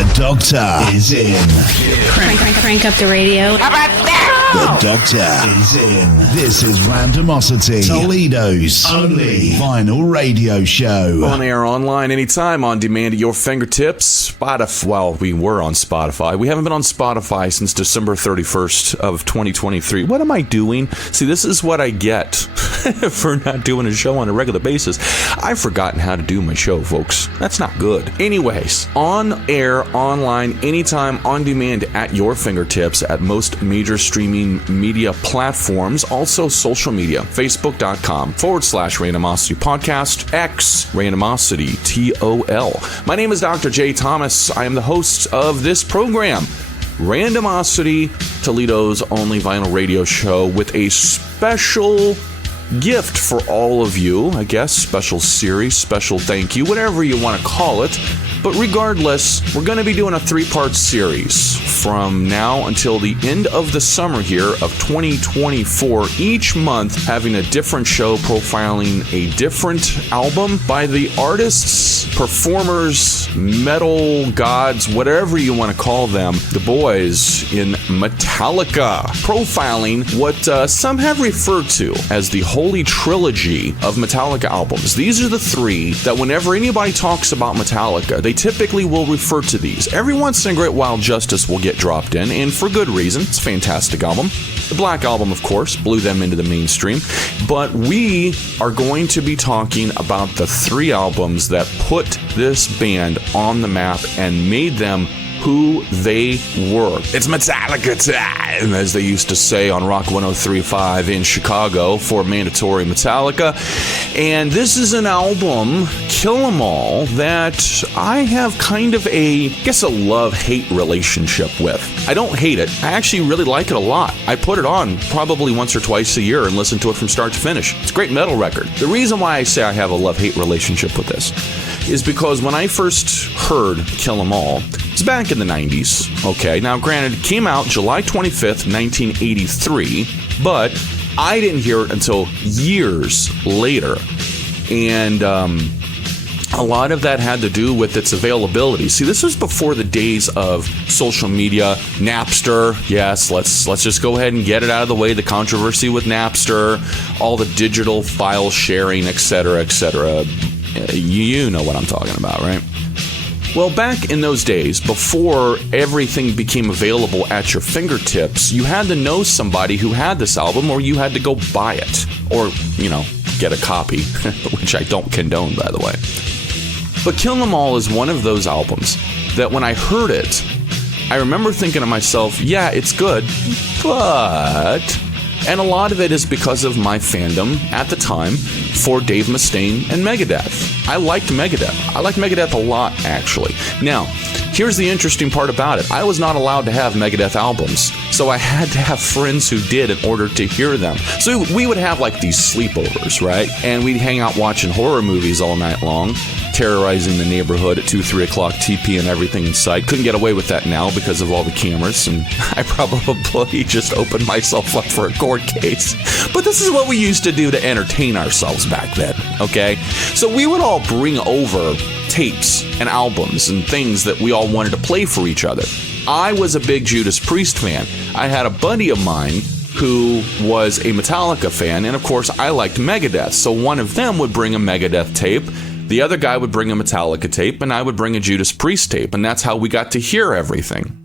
The Doctor is in. Crank up the radio. How about that? The Doctor is in. This is Randomosity, Toledo's only vinyl radio show. On air, online, anytime, on demand at your fingertips. Spotify. Well, we were on Spotify. We haven't been on Spotify since December 31st of 2023. What am I doing? See, this is what I get for not doing a show on a regular basis. I've forgotten how to do my show, folks. That's not good. Anyways, on air, online, anytime, on demand at your fingertips at most major streaming media platforms. Also social media, facebook.com/Randomosity Podcast, X, Randomosity, TOL. My name is Dr. J. Thomas. I am the host of this program, Randomosity, Toledo's only vinyl radio show, with a special gift for all of you, I guess, special series, special thank you, whatever you want to call it. But regardless, we're going to be doing a 3-part series from now until the end of the summer here of 2024, each month having a different show profiling a different album by the artists, performers, metal gods, whatever you want to call them, the boys in Metallica, profiling what some have referred to as the holy trilogy of Metallica albums. These are the 3 that whenever anybody talks about Metallica, they typically will refer to these. Every once in a great while, Justice will get dropped in, and for good reason. It's a fantastic album. The Black Album, of course, blew them into the mainstream. But we are going to be talking about the 3 albums that put this band on the map and made them who they were. It's Metallica time, as they used to say on Rock 103.5 in Chicago for mandatory Metallica. And this is an album, Kill 'Em All, that I have kind of a love-hate relationship with. I don't hate it. I actually really like it a lot. I put it on probably once or twice a year and listen to it from start to finish. It's a great metal record. The reason why I say I have a love-hate relationship with this is because when I first heard Kill 'Em All, it's back in the 90s, okay? Now, granted, it came out July 25th, 1983, but I didn't hear it until years later. And a lot of that had to do with its availability. See, this was before the days of social media, Napster. Yes, let's just go ahead and get it out of the way. The controversy with Napster, all the digital file sharing, etc., etc. You know what I'm talking about, right? Well, back in those days, before everything became available at your fingertips, you had to know somebody who had this album, or you had to go buy it, or, get a copy, which I don't condone, by the way. But Kill 'Em All is one of those albums that when I heard it, I remember thinking to myself, yeah, it's good, but... And a lot of it is because of my fandom at the time for Dave Mustaine and Megadeth. I liked Megadeth. I liked Megadeth a lot, actually. Now, here's the interesting part about it. I was not allowed to have Megadeth albums, so I had to have friends who did in order to hear them. So we would have like these sleepovers, right? And we'd hang out watching horror movies all night long, terrorizing the neighborhood at 2, 3 o'clock, TP and everything in sight. Couldn't get away with that now because of all the cameras, and I probably just opened myself up for a court case. But this is what we used to do to entertain ourselves back then, okay? So we would all bring over tapes and albums and things that we all wanted to play for each other. I was a big Judas Priest fan. I had a buddy of mine who was a Metallica fan, and of course I liked Megadeth, so one of them would bring a Megadeth tape, the other guy would bring a Metallica tape, and I would bring a Judas Priest tape, and that's how we got to hear everything.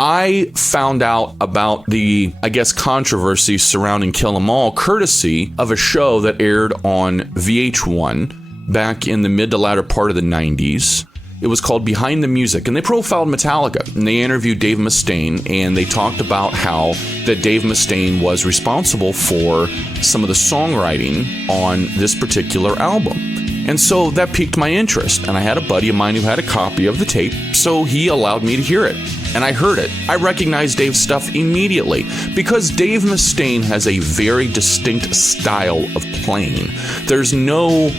I found out about the, controversy surrounding Kill 'Em All courtesy of a show that aired on VH1 back in the mid to latter part of the 90s. It was called Behind the Music, and they profiled Metallica, and they interviewed Dave Mustaine, and they talked about how that Dave Mustaine was responsible for some of the songwriting on this particular album. And so that piqued my interest, and I had a buddy of mine who had a copy of the tape, so he allowed me to hear it. And I heard it. I recognized Dave's stuff immediately, because Dave Mustaine has a very distinct style of playing. There's no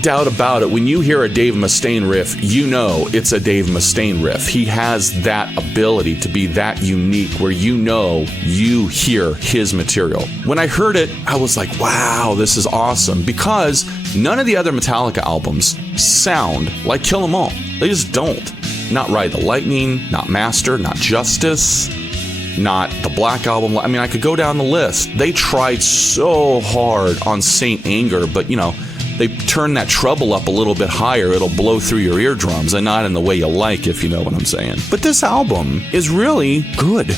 doubt about it. When you hear a Dave Mustaine riff, you know it's a Dave Mustaine riff. He has that ability to be that unique where you know you hear his material. When I heard it, I was like, wow, this is awesome, because none of the other Metallica albums sound like Kill 'Em All. They just don't. not Ride the Lightning, not Master, not Justice, not the Black Album. I mean, I could go down the list. They tried so hard on Saint Anger, but, they turn that treble up a little bit higher, it'll blow through your eardrums, and not in the way you like, if you know what I'm saying. But this album is really good.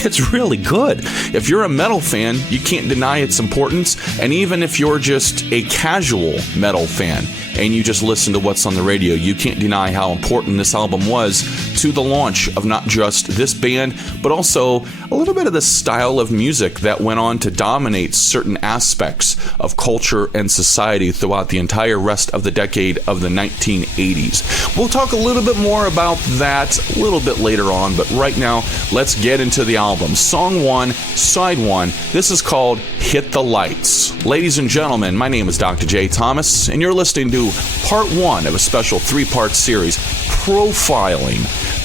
It's really good. If you're a metal fan, you can't deny its importance. And even if you're just a casual metal fan and you just listen to what's on the radio, you can't deny how important this album was to the launch of not just this band, but also a little bit of the style of music that went on to dominate certain aspects of culture and society throughout the entire rest of the decade of the 1980s. We'll talk a little bit more about that a little bit later on, but right now, let's get into the album. Song 1, Side 1. This is called Hit the Lights. Ladies and gentlemen, my name is Dr. J. Thomas, and you're listening to Part 1 of a special 3-part series profiling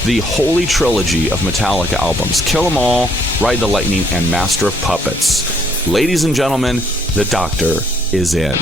the holy trilogy of Metallica albums, Kill 'Em All, Ride the Lightning, and Master of Puppets. Ladies and gentlemen, the Doctor is in.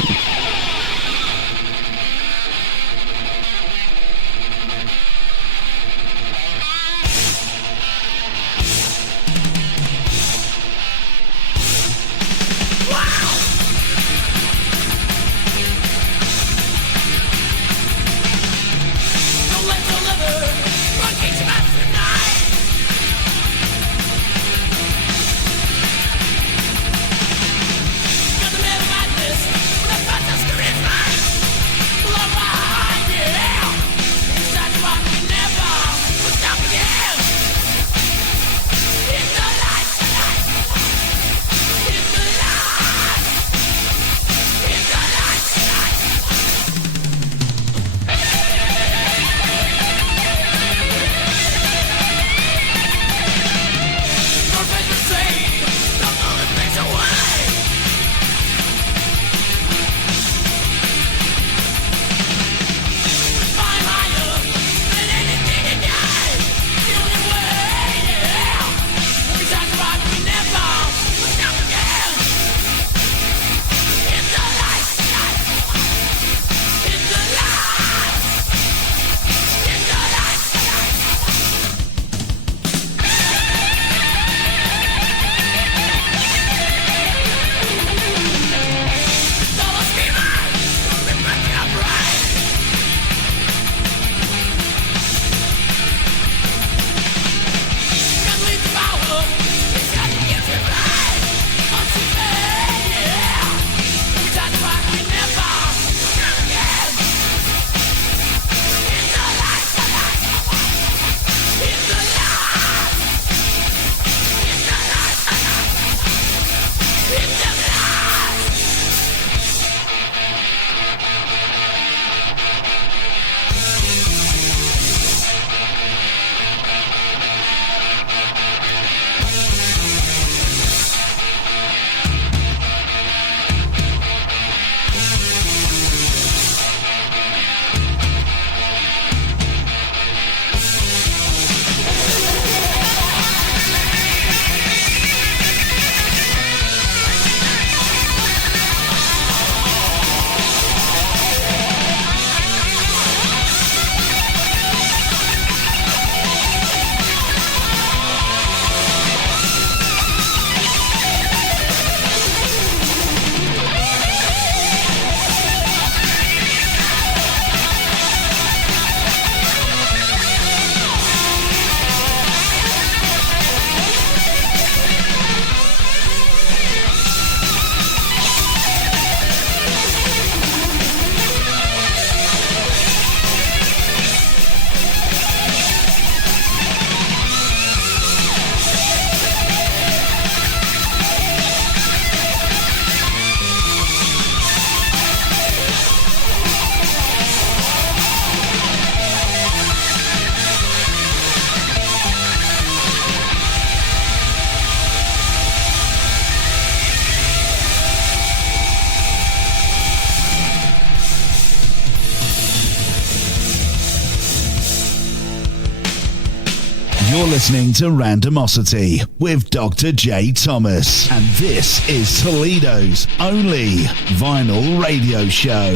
You're listening to Randomosity with Dr. J. Thomas, and this is Toledo's only vinyl radio show.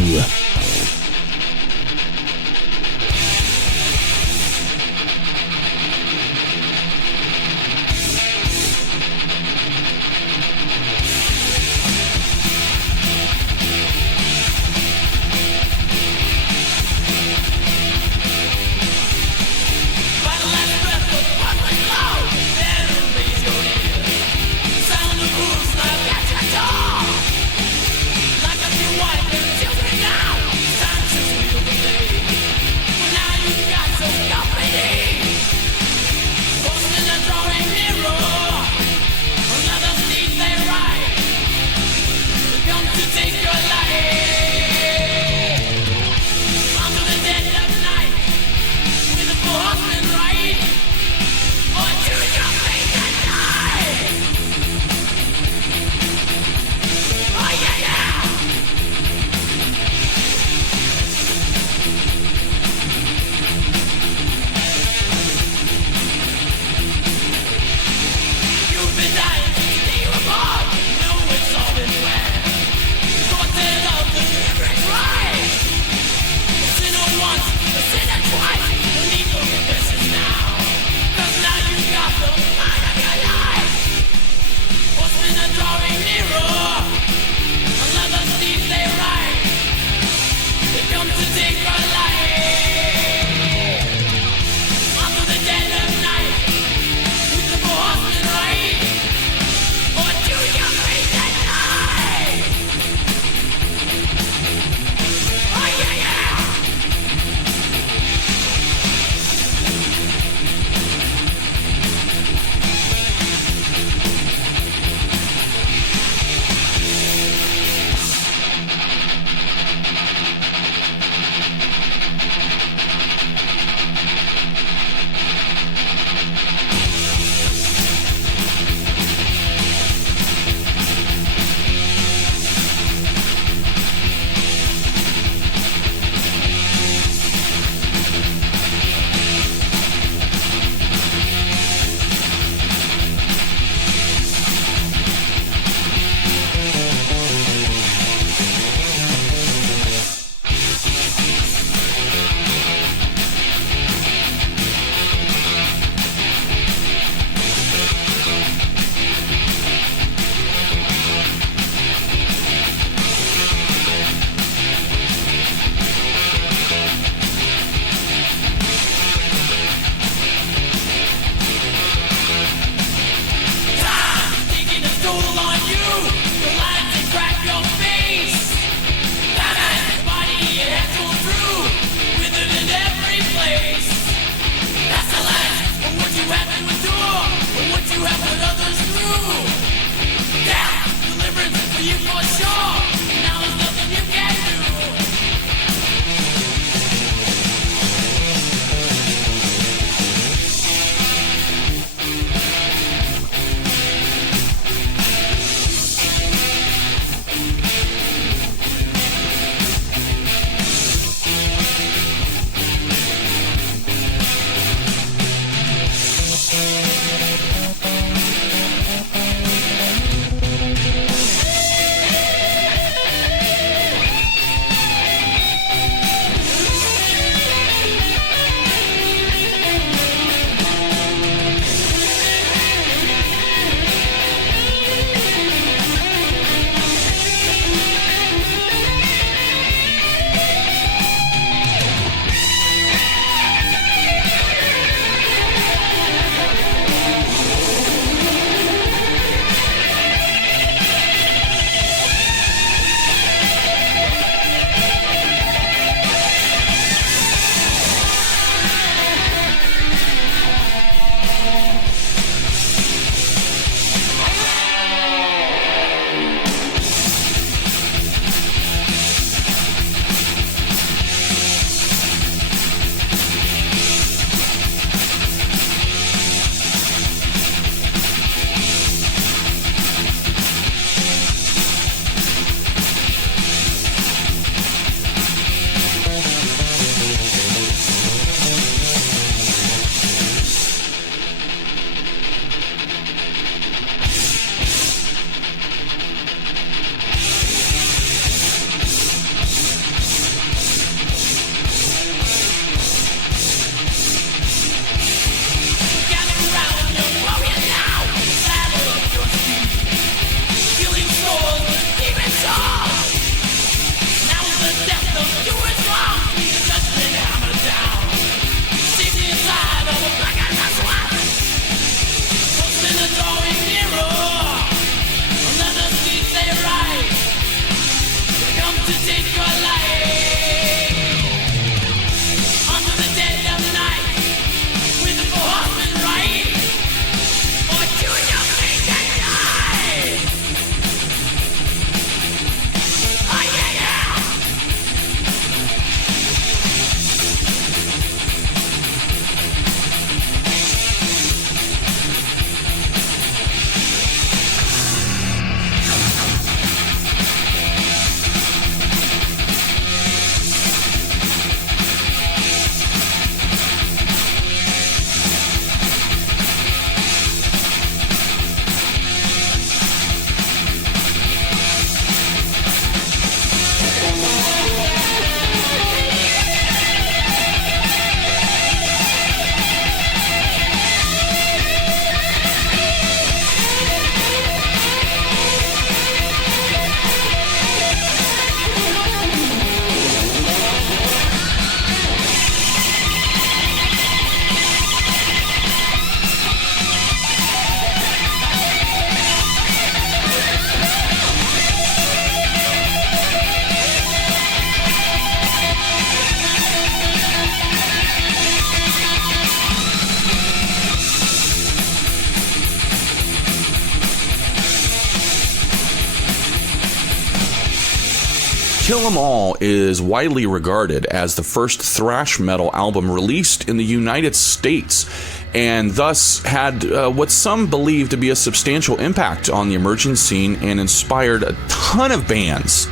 Kill 'Em All is widely regarded as the first thrash metal album released in the United States, and thus had what some believe to be a substantial impact on the emerging scene and inspired a ton of bands.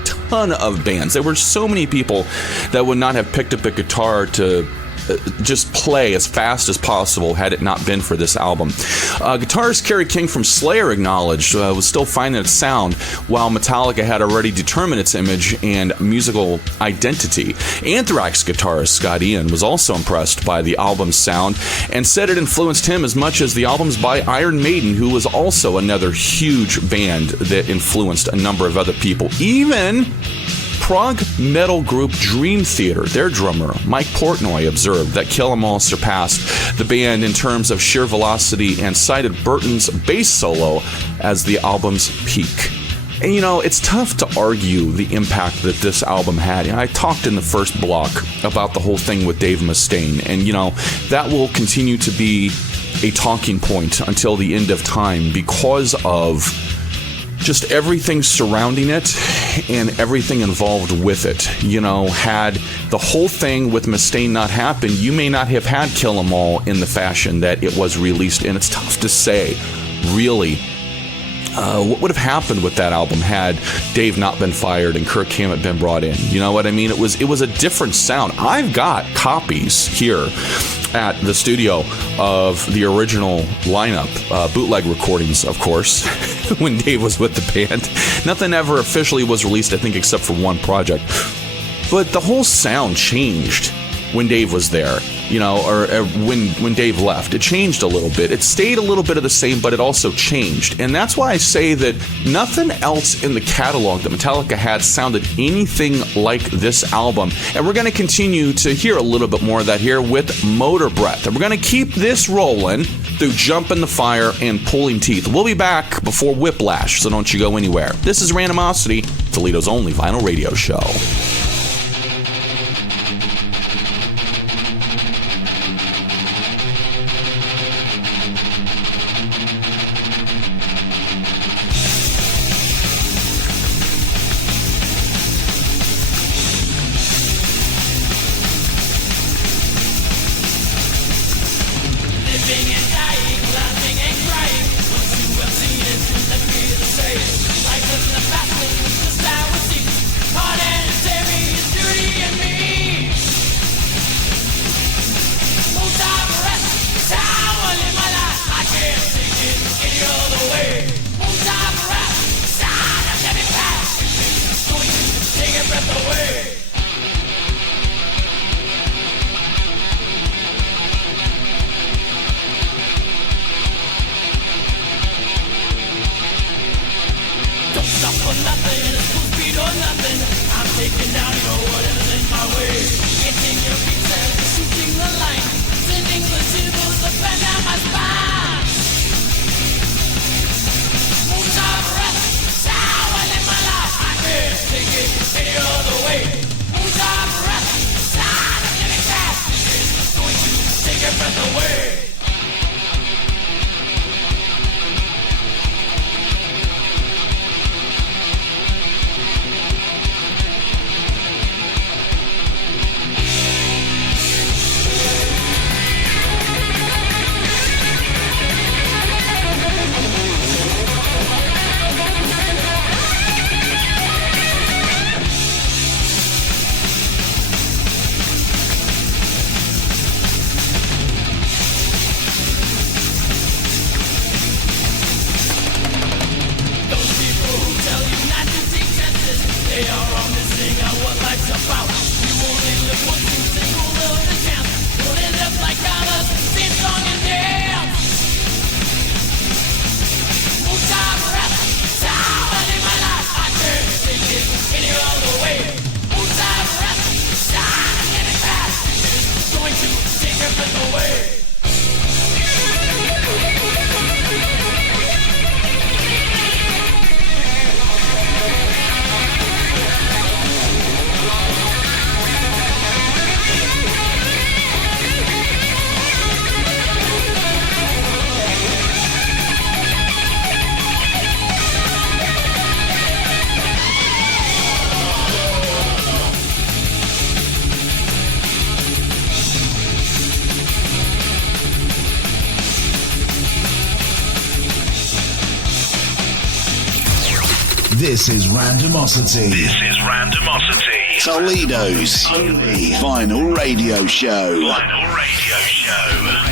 There were so many people that would not have picked up a guitar to just play as fast as possible had it not been for this album. Guitarist Kerry King from Slayer acknowledged was still finding its sound, while Metallica had already determined its image and musical identity. Anthrax guitarist Scott Ian was also impressed by the album's sound and said it influenced him as much as the albums by Iron Maiden, who was also another huge band that influenced a number of other people. Even prog metal group Dream Theater, their drummer Mike Portnoy, observed that Kill 'Em All surpassed the band in terms of sheer velocity and cited Burton's bass solo as the album's peak. And it's tough to argue the impact that this album had. I talked in the first block about the whole thing with Dave Mustaine, and that will continue to be a talking point until the end of time because of just everything surrounding it and everything involved with it. Had the whole thing with Mustaine not happened, you may not have had Kill 'Em All in the fashion that it was released. And it's tough to say, really, what would have happened with that album had Dave not been fired and Kirk Hammett been brought in. You know what I mean? It was a different sound. I've got copies here at the studio of the original lineup, bootleg recordings, of course, when Dave was with the band. Nothing ever officially was released, I think, except for one project. But the whole sound changed when Dave was there, or when Dave left. It changed a little bit. It stayed a little bit of the same, but it also changed. And that's why I say that nothing else in the catalog that Metallica had sounded anything like this album. And we're going to continue to hear a little bit more of that here with Motor Breath. And we're going to keep this rolling through Jump in the Fire and Pulling Teeth. We'll be back before Whiplash, so don't you go anywhere. This is Randomosity, Toledo's only vinyl radio show. This is Randomosity. This is Randomosity. Toledo's only vinyl radio show. Vinyl radio show.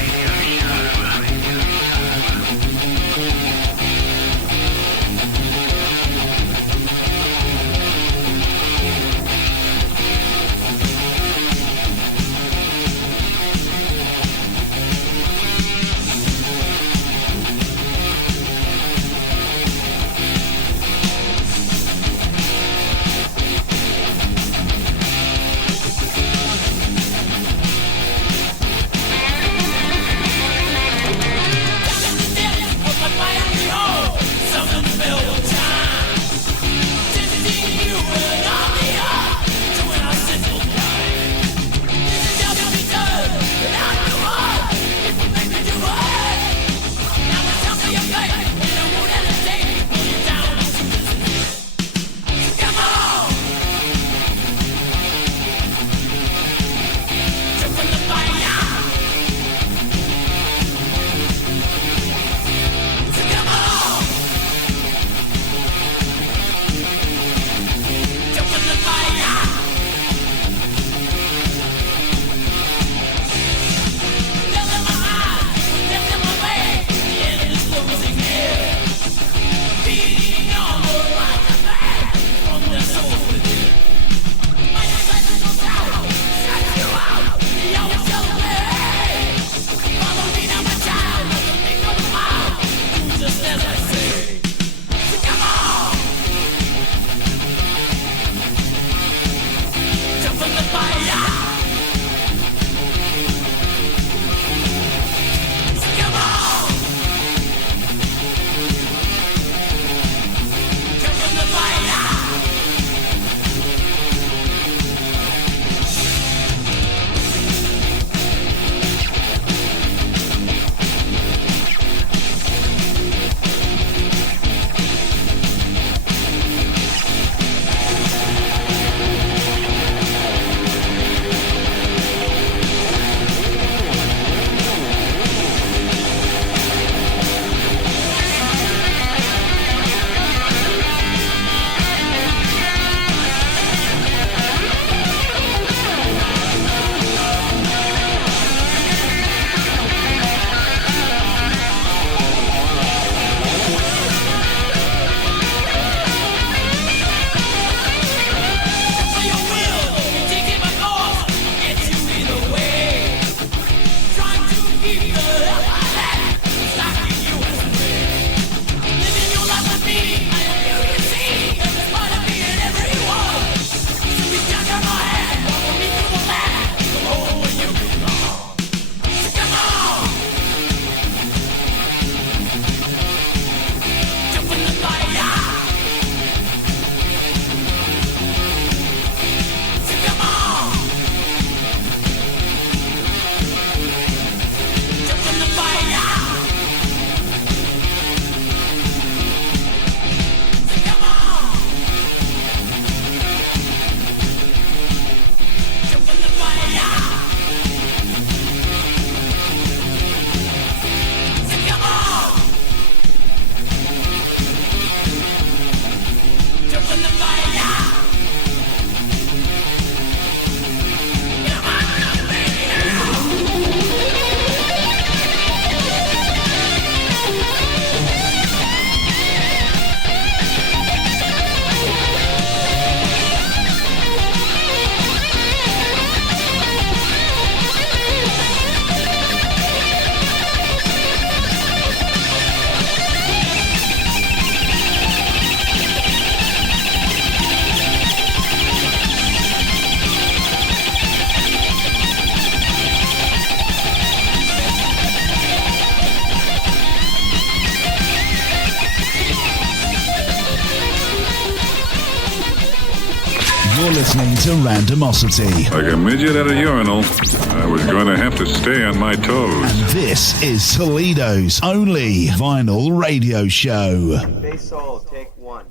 You're listening to Randomosity. Like a midget at a urinal, I was going to have to stay on my toes. And this is Toledo's only vinyl radio show. Bass solo, take one.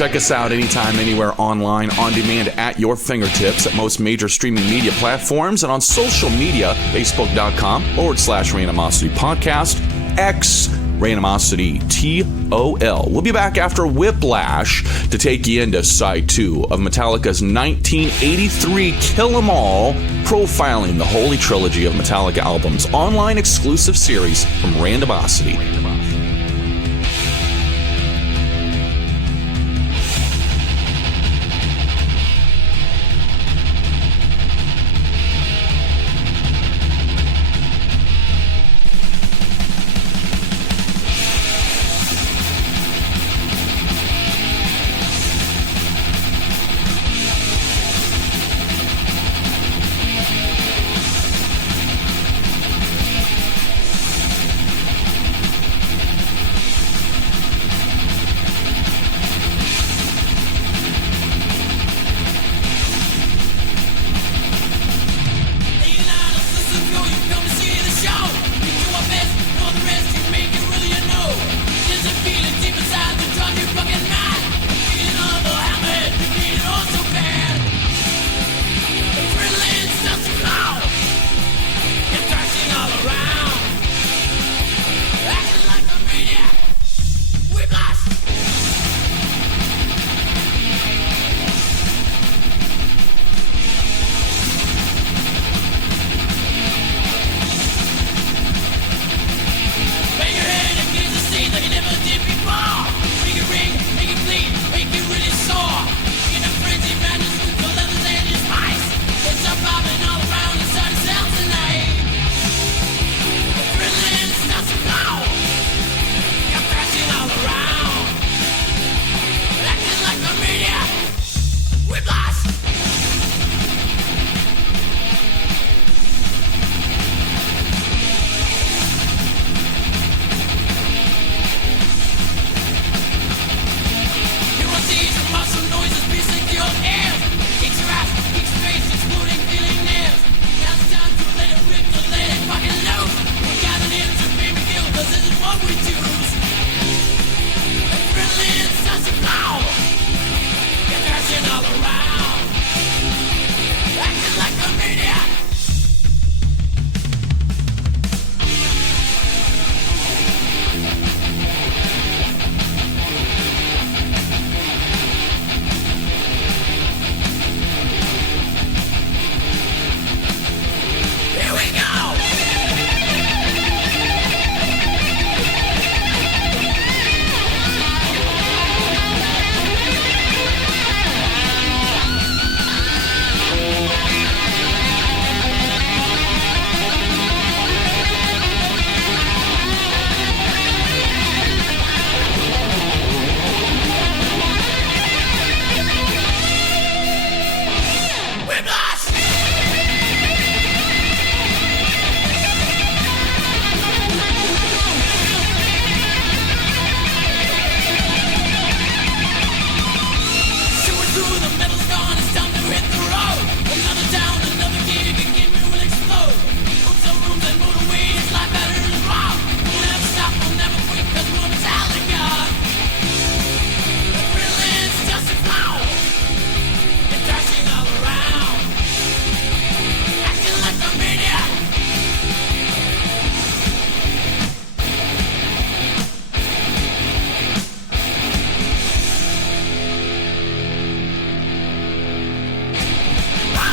Check us out anytime, anywhere, online, on demand, at your fingertips at most major streaming media platforms and on social media, facebook.com/Randomosity Podcast, X, Randomosity TOL. We'll be back after Whiplash to take you into side 2 of Metallica's 1983 Kill 'Em All, profiling the holy trilogy of Metallica albums, online exclusive series from Randomosity.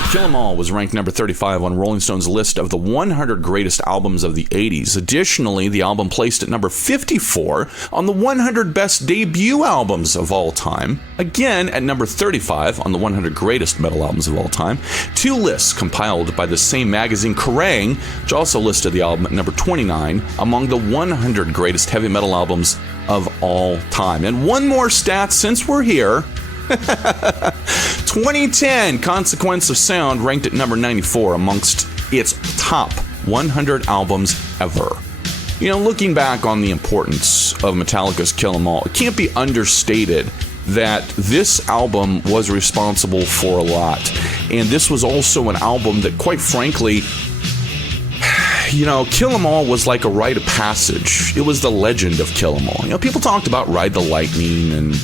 Kill 'Em All was ranked number 35 on Rolling Stone's list of the 100 greatest albums of the 80s. Additionally, the album placed at number 54 on the 100 best debut albums of all time. Again, at number 35 on the 100 greatest metal albums of all time. Two lists compiled by the same magazine, Kerrang!, which also listed the album at number 29 among the 100 greatest heavy metal albums of all time. And one more stat since we're here. 2010, Consequence of Sound ranked at number 94 amongst its top 100 albums ever. You know, looking back on the importance of Metallica's Kill 'Em All, it can't be understated that this album was responsible for a lot. And this was also an album that, quite frankly, you know, Kill 'Em All was like a rite of passage. It was the legend of Kill 'Em All. You know, people talked about Ride the Lightning and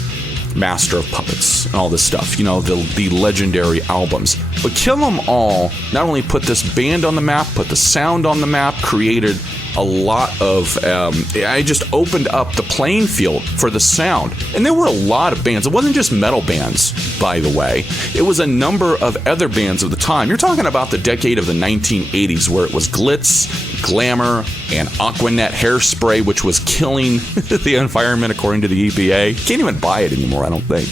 Master of Puppets and all this stuff, the legendary albums. But Kill 'Em All not only put this band on the map, put the sound on the map, created a lot of, I just opened up the playing field for the sound. And there were a lot of bands. It wasn't just metal bands, by the way. It was a number of other bands of the time. You're talking about the decade of the 1980s, where it was glitz, glamour, and Aquanet hairspray, which was killing the environment according to the EPA. Can't even buy it anymore, I don't think.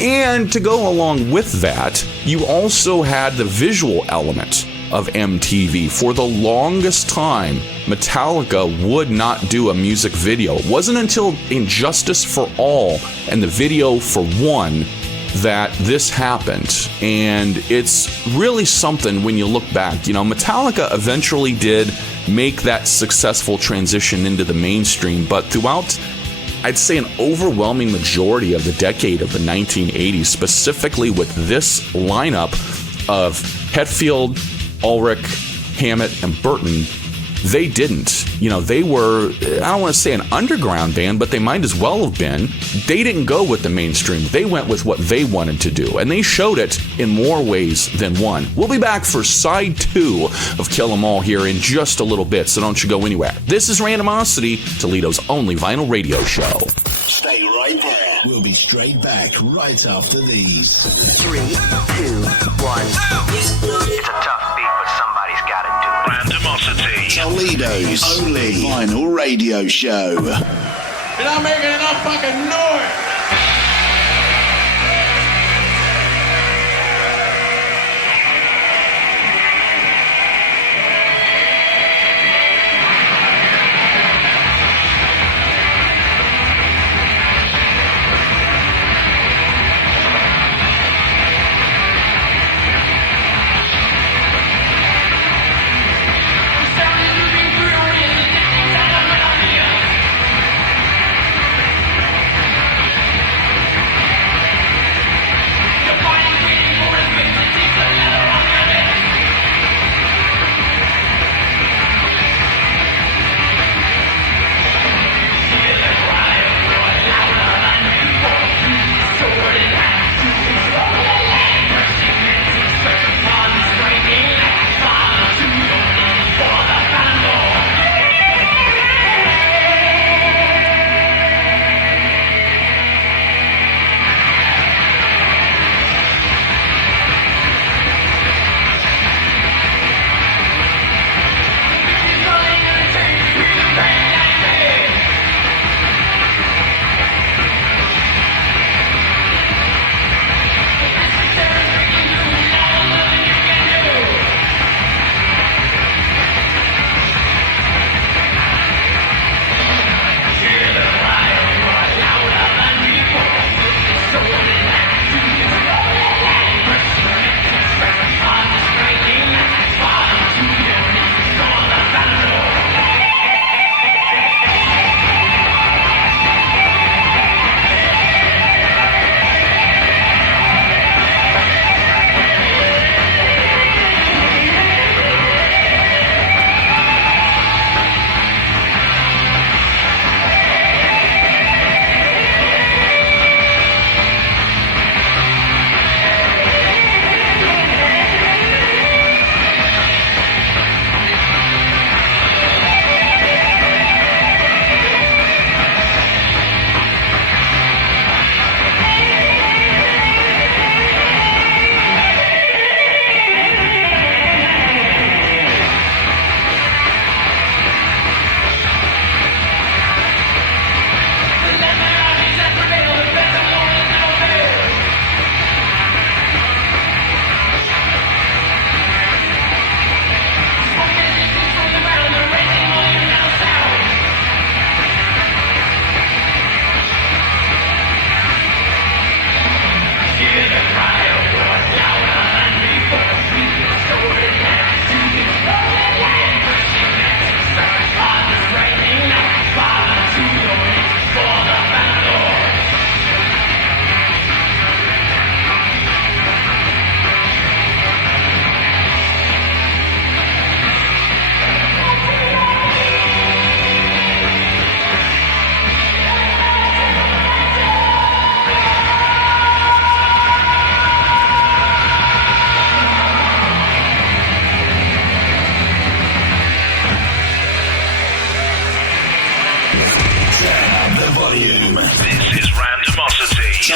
And to go along with that, you also had the visual element of MTV. For the longest time, Metallica would not do a music video. It wasn't until Injustice for All and the video for One that this happened. And it's really something when you look back. Metallica eventually did make that successful transition into the mainstream, but throughout, I'd say, an overwhelming majority of the decade of the 1980s, specifically with this lineup of Hetfield, Ulrich, Hammett, and Burton, they didn't. They were, I don't want to say an underground band, but they might as well have been. They didn't go with the mainstream. They went with what they wanted to do, and they showed it in more ways than one. We'll be back for side 2 of Kill 'Em All here in just a little bit, so don't you go anywhere. This is Randomosity, Toledo's only vinyl radio show. Stay right there. We'll be straight back right after these. 3, 2, 1. It's a tough beat, but somebody's got to do it. Randomosity. Toledo's only vinyl radio show. You're not making enough fucking noise!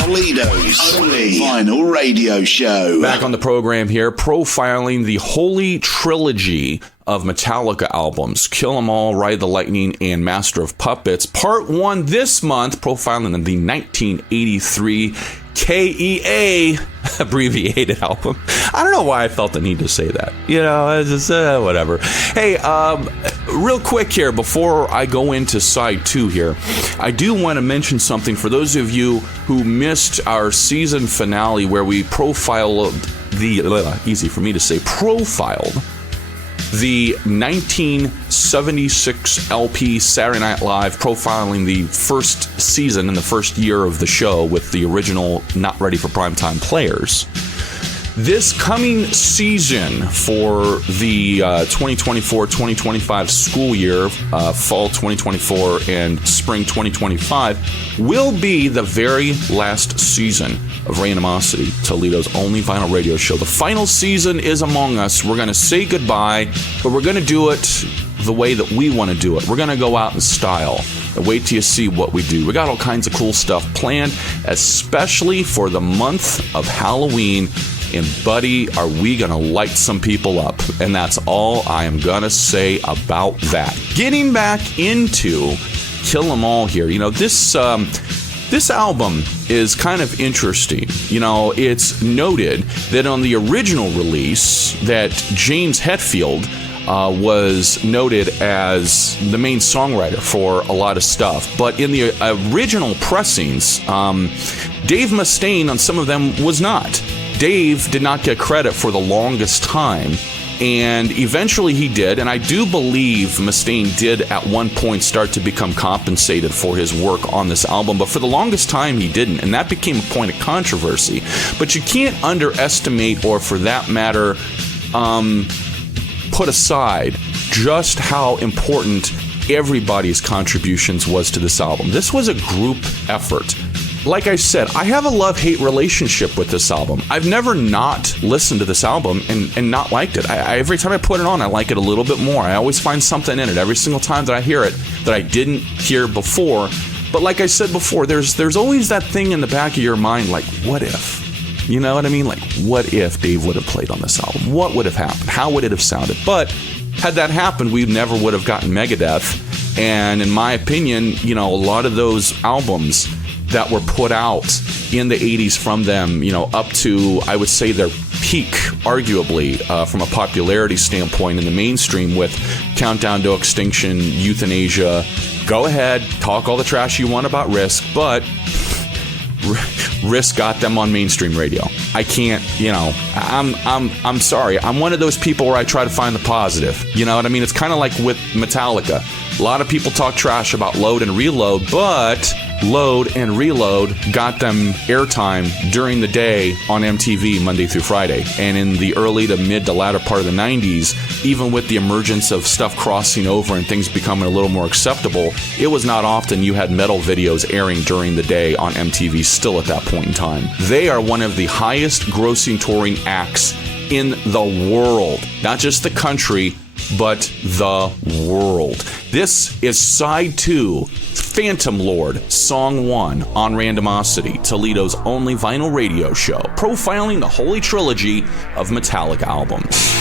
Toledo's only vinyl radio show. Back on the program here, profiling the Holy Trilogy of Metallica albums, Kill 'Em All, Ride the Lightning, and Master of Puppets. Part 1 this month, profiling the 1983 KEA abbreviated album. I don't know why I felt the need to say that. You know, it's just, whatever. Hey, real quick here, before I go into side 2 here, I do want to mention something for those of you who missed our season finale where we profiled easy for me to say, profiled the 1976 LP Saturday Night Live, profiling the first season and the first year of the show with the original Not Ready for Primetime players. This coming season for the 2024-2025 school year, fall 2024 and spring 2025, will be the very last season of Randomosity, Toledo's only vinyl radio show. The final season is among us. We're going to say goodbye, but we're going to do it the way that we want to do it. We're going to go out in style. And wait till you see what we do. We got all kinds of cool stuff planned, especially for the month of Halloween. And buddy, are we going to light some people up? And that's all I am going to say about that. Getting back into Kill 'Em All here. You know, this album is kind of interesting. You know, it's noted that on the original release that James Hetfield was noted as the main songwriter for a lot of stuff. But in the original pressings, Dave Mustaine on some of them was not. Dave did not get credit for the longest time, and eventually he did, and I do believe Mustaine did at one point start to become compensated for his work on this album, but for the longest time he didn't, and that became a point of controversy. But you can't underestimate, or for that matter, put aside just how important everybody's contributions was to this album. This was a group effort. Like I said, I have a love-hate relationship with this album. I've never not listened to this album and not liked it. Every time I put it on, I like it a little bit more. I always find something in it every single time that I hear it that I didn't hear before. But like I said before, there's always that thing in the back of your mind, like, what if? You know what I mean? Like, what if Dave would have played on this album? What would have happened? How would it have sounded? But had that happened, we never would have gotten Megadeth. And in my opinion, you know, a lot of those albums that were put out in the 80s from them, you know, up to, I would say, their peak, arguably, from a popularity standpoint in the mainstream with Countdown to Extinction, Euthanasia. Go ahead, talk all the trash you want about Risk, but Risk got them on mainstream radio. I can't, you know, I'm sorry. I'm one of those people where I try to find the positive. You know what I mean? It's kind of like with Metallica. A lot of people talk trash about Load and Reload, but Load and Reload got them airtime during the day on MTV Monday through Friday. And in the early to mid to latter part of the 90s, even with the emergence of stuff crossing over and things becoming a little more acceptable, it was not often you had metal videos airing during the day on MTV still at that point in time. They are one of the highest grossing touring acts in the world. Not just the country, but the world. This is side 2, Phantom Lord, Song 1 on Randomosity, Toledo's only vinyl radio show, profiling the Holy Trilogy of Metallica albums.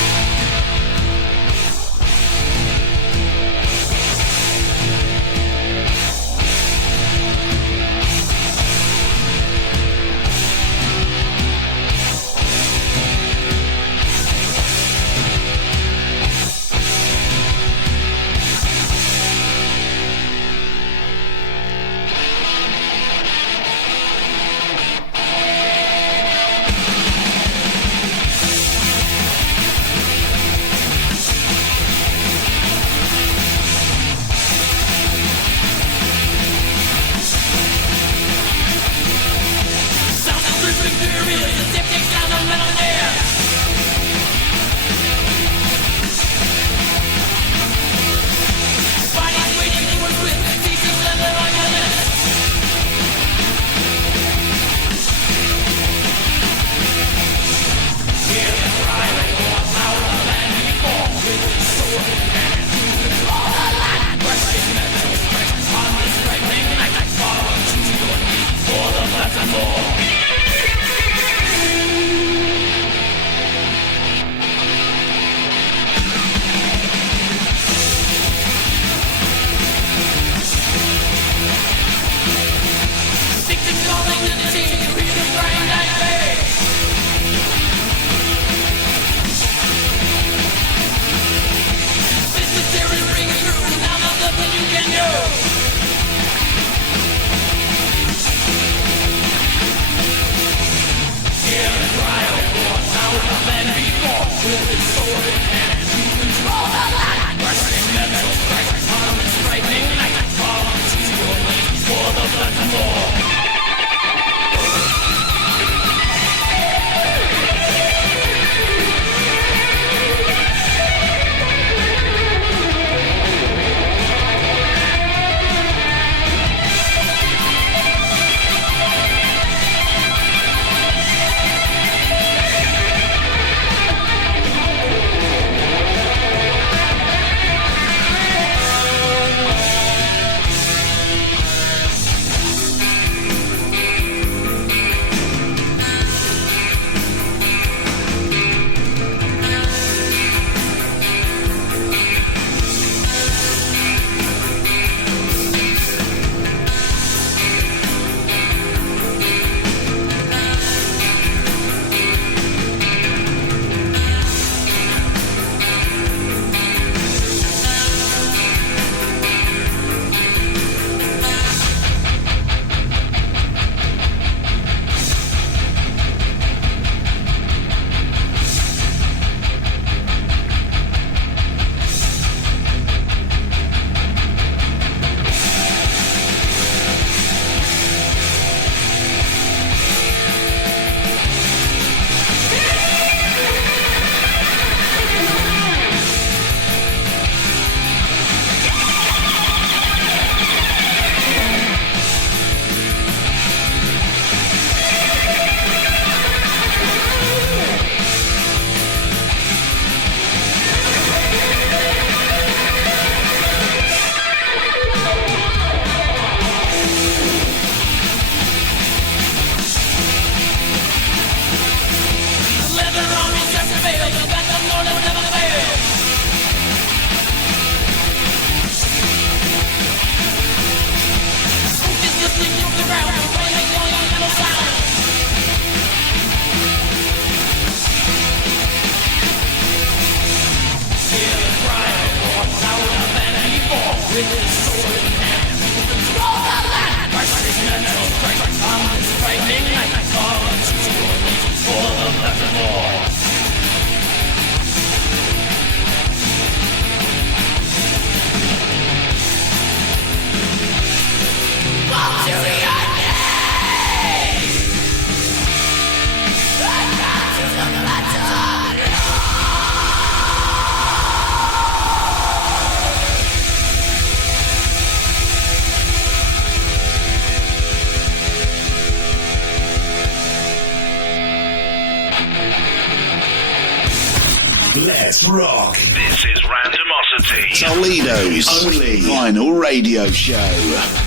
Let's rock. This is Randomosity. Toledo's only vinyl radio show.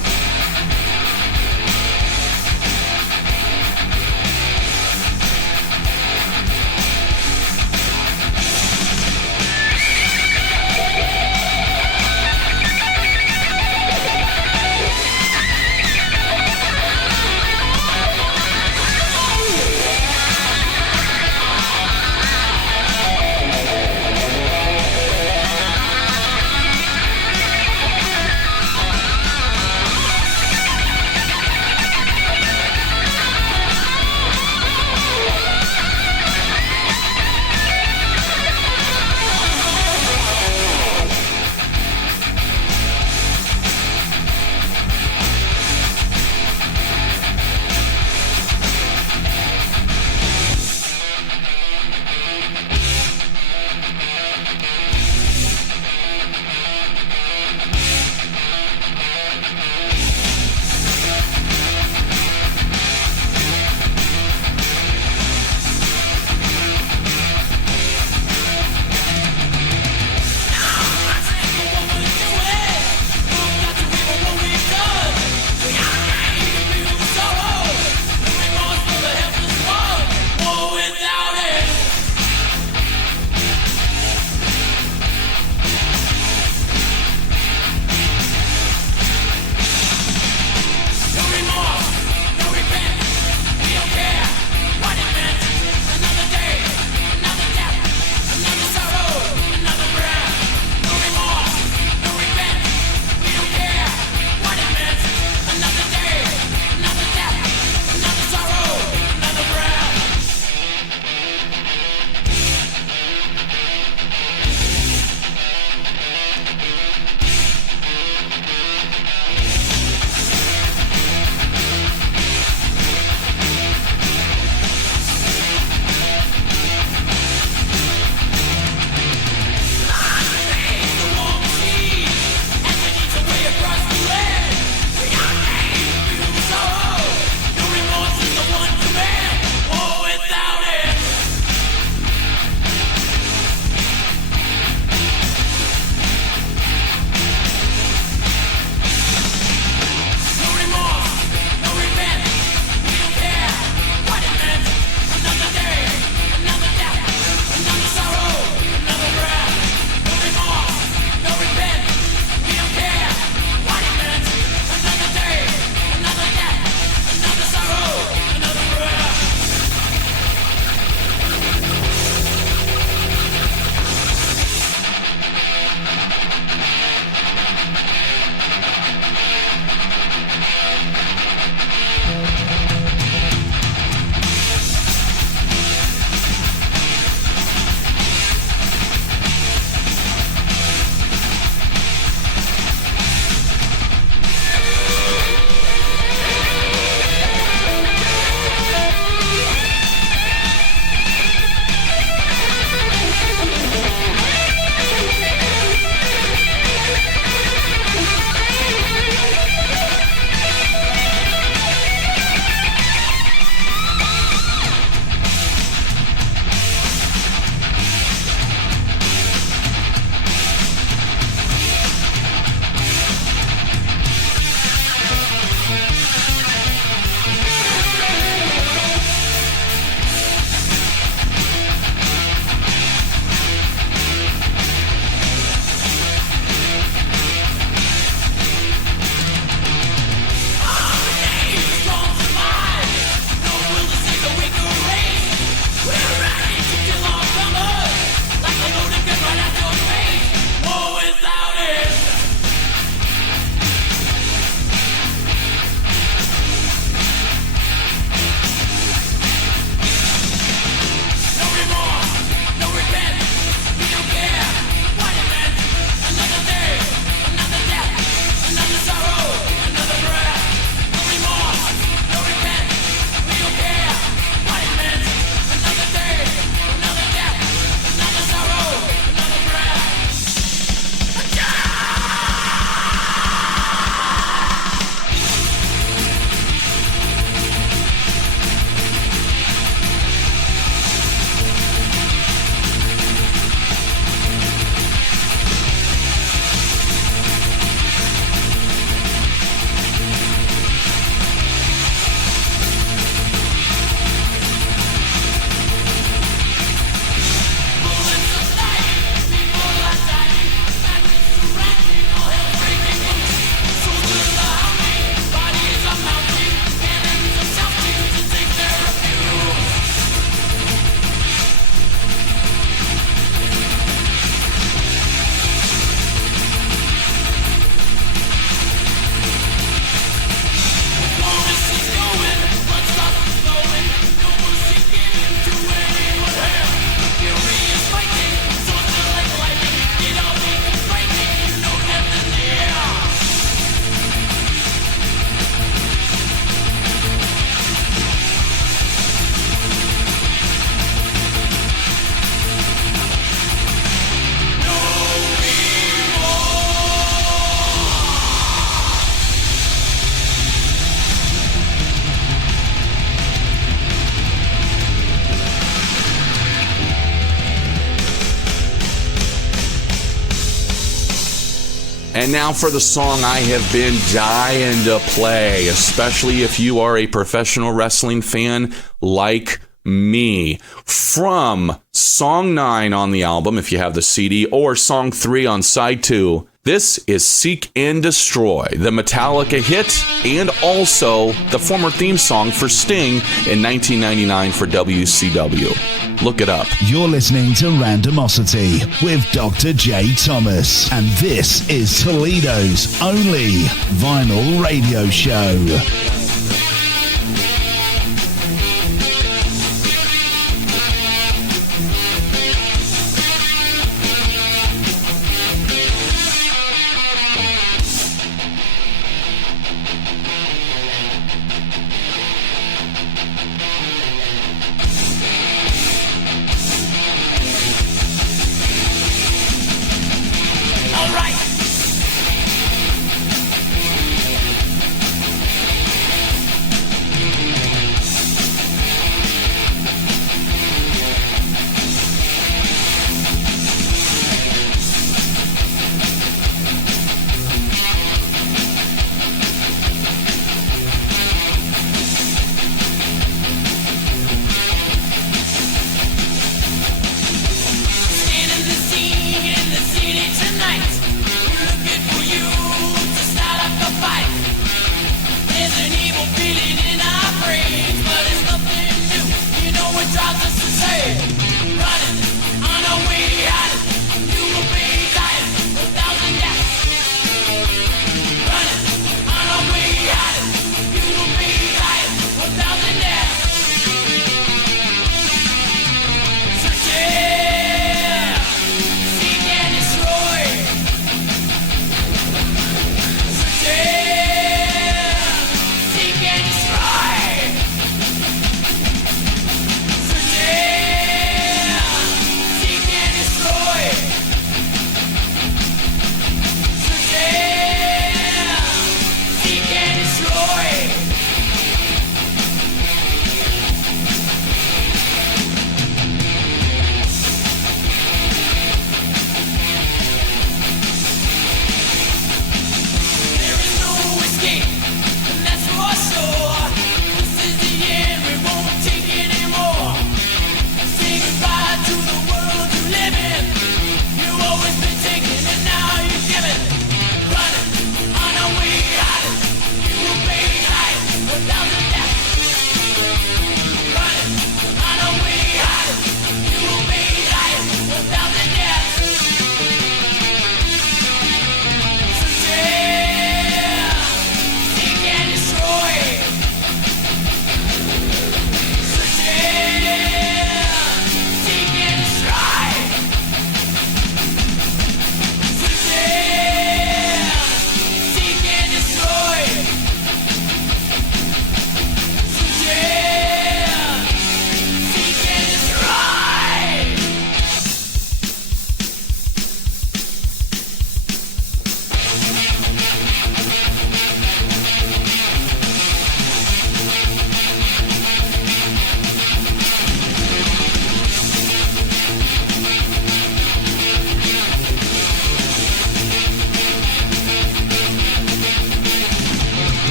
And now for the song I have been dying to play, especially if you are a professional wrestling fan like me. From Song 9 on the album, if you have the CD, or Song 3 on Side 2, this is Seek and Destroy, the Metallica hit, and also the former theme song for Sting in 1999 for WCW. Look it up. You're listening to Randomosity with Dr. J. Thomas, and this is Toledo's only vinyl radio show.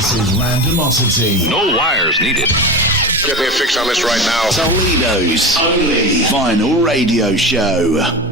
This is Randomosity. No wires needed. Get me a fix on this right now. Toledo's only vinyl radio show.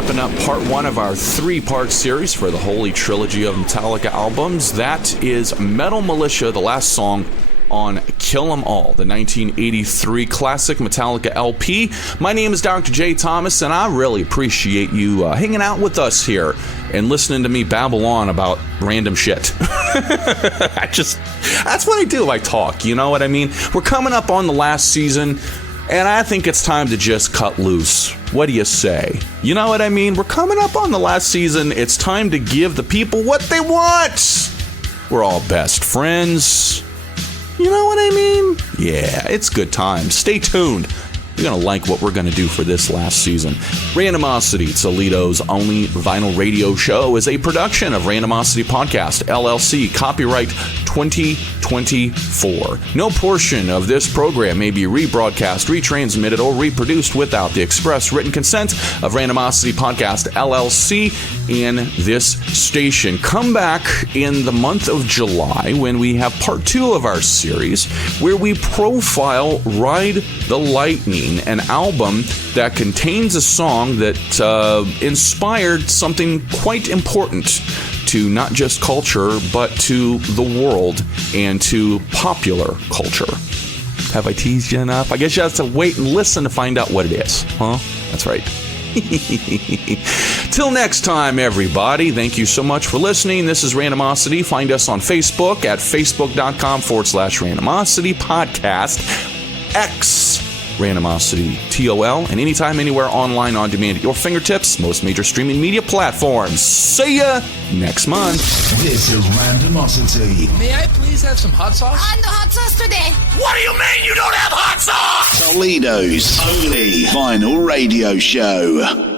wrapping up part one of our three-part series for the Holy Trilogy of Metallica albums. That is Metal Militia, the last song on Kill 'Em All, the 1983 classic Metallica LP. My name is Dr. J. Thomas, and I really appreciate you hanging out with us here and listening to me babble on about random shit. That's what I do. I talk, you know what I mean? We're coming up on the last season, and I think it's time to just cut loose. What do you say? You know what I mean? We're coming up on the last season. It's time to give the people what they want. We're all best friends. You know what I mean? Yeah, it's good times. Stay tuned. You're going to like what we're going to do for this last season. Randomosity, Toledo's only vinyl radio show, is a production of Randomosity Podcast, LLC, copyright 2024. No portion of this program may be rebroadcast, retransmitted, or reproduced without the express written consent of Randomosity Podcast, LLC, and this station. Come back in the month of July when we have part 2 of our series, where we profile Ride the Lightning, an album that contains a song that inspired something quite important to not just culture, but to the world and to popular culture. Have I teased you enough? I guess you have to wait and listen to find out what it is, huh? That's right. Till next time, everybody, thank you so much for listening. This is Randomosity. Find us on Facebook at facebook.com/Randomosity Podcast. X Randomosity, TOL, and anytime, anywhere, online, on demand at your fingertips, most major streaming media platforms. See ya next month. This is Randomosity. May I please have some hot sauce? No hot sauce today. What do you mean you don't have hot sauce? Toledo's only vinyl radio show.